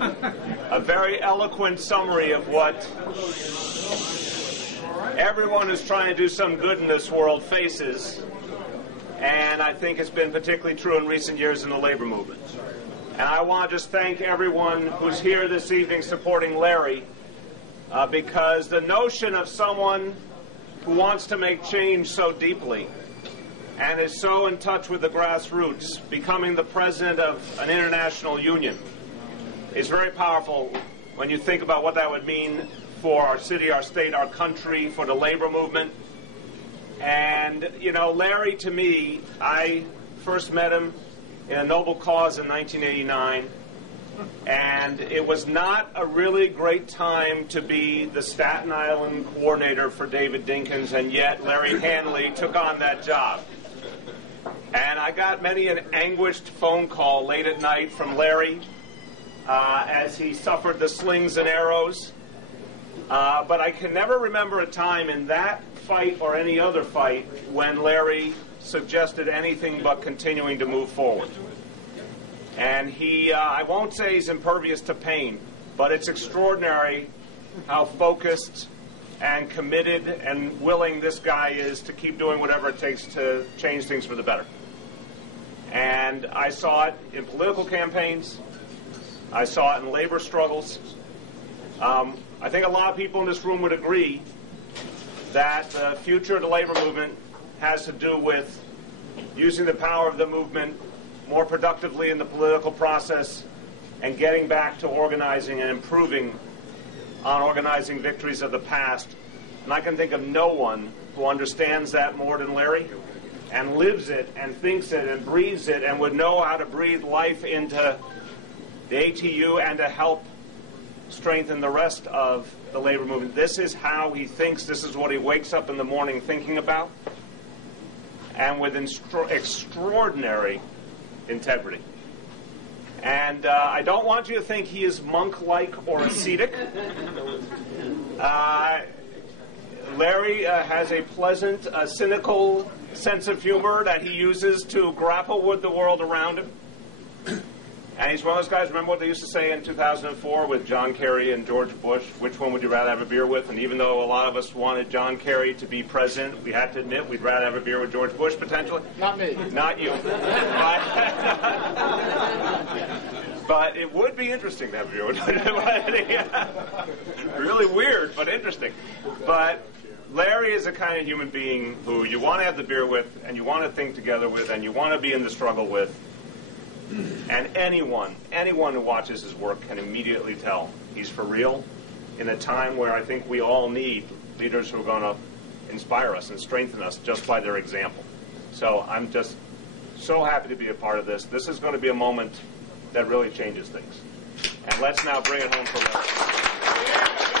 a very eloquent summary of what everyone who's trying to do some good in this world faces, and I think it's been particularly true in recent years in the labor movement. And I want to just thank everyone who's here this evening supporting Larry, because the notion of someone who wants to make change so deeply and is so in touch with the grassroots, becoming the president of an international union, is very powerful when you think about what that would mean for our city, our state, our country, for the labor movement. And, you know, Larry, to me, I first met him in a noble cause in 1989, and it was not a really great time to be the Staten Island coordinator for David Dinkins, and yet Larry Hanley took on that job. And I got many an anguished phone call late at night from Larry as he suffered the slings and arrows. But I can never remember a time in that fight or any other fight when Larry suggested anything but continuing to move forward. And he, I won't say he's impervious to pain, but it's extraordinary how focused and committed and willing this guy is to keep doing whatever it takes to change things for the better. And I saw it in political campaigns. I saw it in labor struggles. I think a lot of people in this room would agree that the future of the labor movement has to do with using the power of the movement more productively in the political process and getting back to organizing and improving on organizing victories of the past. And I can think of no one who understands that more than Larry and lives it and thinks it and breathes it and would know how to breathe life into the ATU and to help strengthen the rest of the labor movement. This is how he thinks. This is what he wakes up in the morning thinking about, and with extraordinary integrity. And I don't want you to think he is monk-like or ascetic. Larry has a pleasant, cynical sense of humor that he uses to grapple with the world around him. And he's one of those guys, remember what they used to say in 2004 with John Kerry and George Bush, which one would you rather have a beer with? And even though a lot of us wanted John Kerry to be president, we had to admit we'd rather have a beer with George Bush, potentially. Not me. Not you. But it would be interesting to have a beer with really weird, but interesting. But Larry is a kind of human being who you want to have the beer with, and you want to think together with, and you want to be in the struggle with. And anyone who watches his work can immediately tell he's for real in a time where I think we all need leaders who are going to inspire us and strengthen us just by their example. So I'm just so happy to be a part of this. This is going to be a moment that really changes things. And let's now bring it home for Larry.